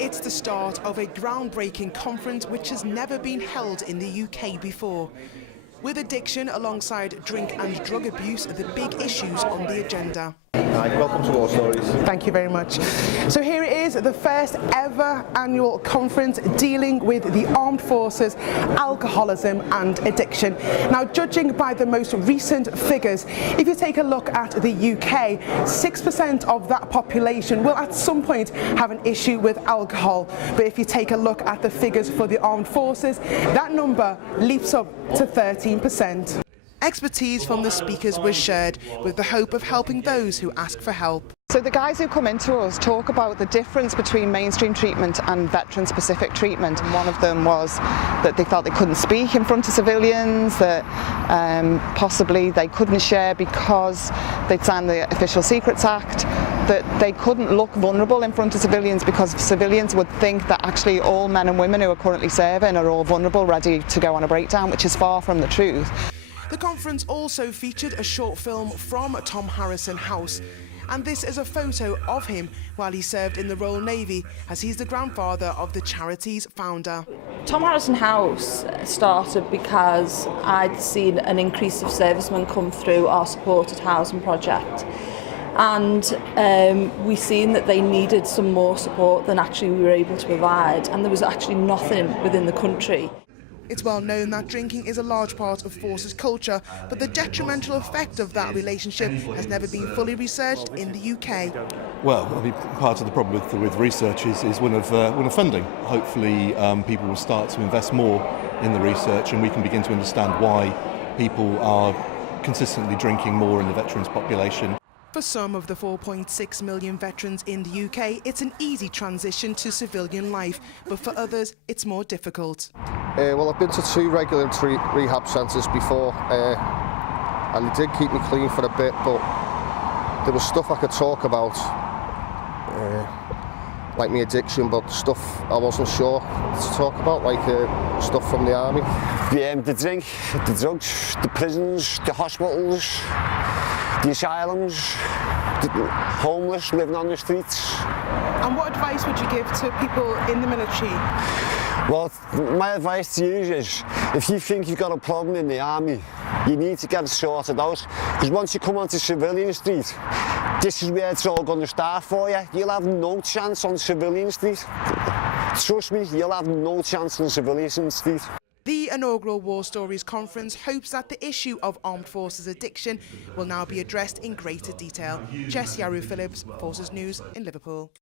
It's the start of a groundbreaking conference which has never been held in the UK before. With addiction alongside drink and drug abuse the big issues on the agenda. Hi, welcome to War Stories. Thank you very much. So here it is, the first ever annual conference dealing with the armed forces, alcoholism and addiction. Now, judging by the most recent figures, if you take a look at the UK, 6% of that population will at some point have an issue with alcohol. But if you take a look at the figures for the armed forces, that number leaps up to 13%. Expertise from the speakers was shared with the hope of helping those who ask for help. So the guys who come into us talk about the difference between mainstream treatment and veteran-specific treatment. And one of them was that they felt they couldn't speak in front of civilians, that possibly they couldn't share because they'd signed the Official Secrets Act, that they couldn't look vulnerable in front of civilians because civilians would think that actually all men and women who are currently serving are all vulnerable, ready to go on a breakdown, which is far from the truth. The conference also featured a short film from Tom Harrison House, and this is a photo of him while he served in the Royal Navy, as he's the grandfather of the charity's founder. Tom Harrison House started because I'd seen an increase of servicemen come through our supported housing project, and we seen that they needed some more support than actually we were able to provide, and there was actually nothing within the country. It's well known that drinking is a large part of forces culture, but the detrimental effect of that relationship has never been fully researched in the UK. Well, I mean, part of the problem with research is one of funding. Hopefully people will start to invest more in the research and we can begin to understand why people are consistently drinking more in the veterans population. For some of the 4.6 million veterans in the UK, it's an easy transition to civilian life, but for others, it's more difficult. Well, I've been to 2 regulatory rehab centres before, and they did keep me clean for a bit, but there was stuff I could talk about, like my addiction, but stuff I wasn't sure to talk about, like stuff from the army. The drink, the drugs, the prisons, the hospitals, the asylums, the homeless living on the streets. And what advice would you give to people in the military? Well, my advice to you is, if you think you've got a problem in the army, you need to get it sorted out. Because once you come onto civilian street, this is where it's all going to start for you. You'll have no chance on civilian street. Trust me, you'll have no chance on civilian street. The inaugural War Stories conference hopes that the issue of armed forces addiction will now be addressed in greater detail. Jessie Aru-Phillips, Forces News in Liverpool.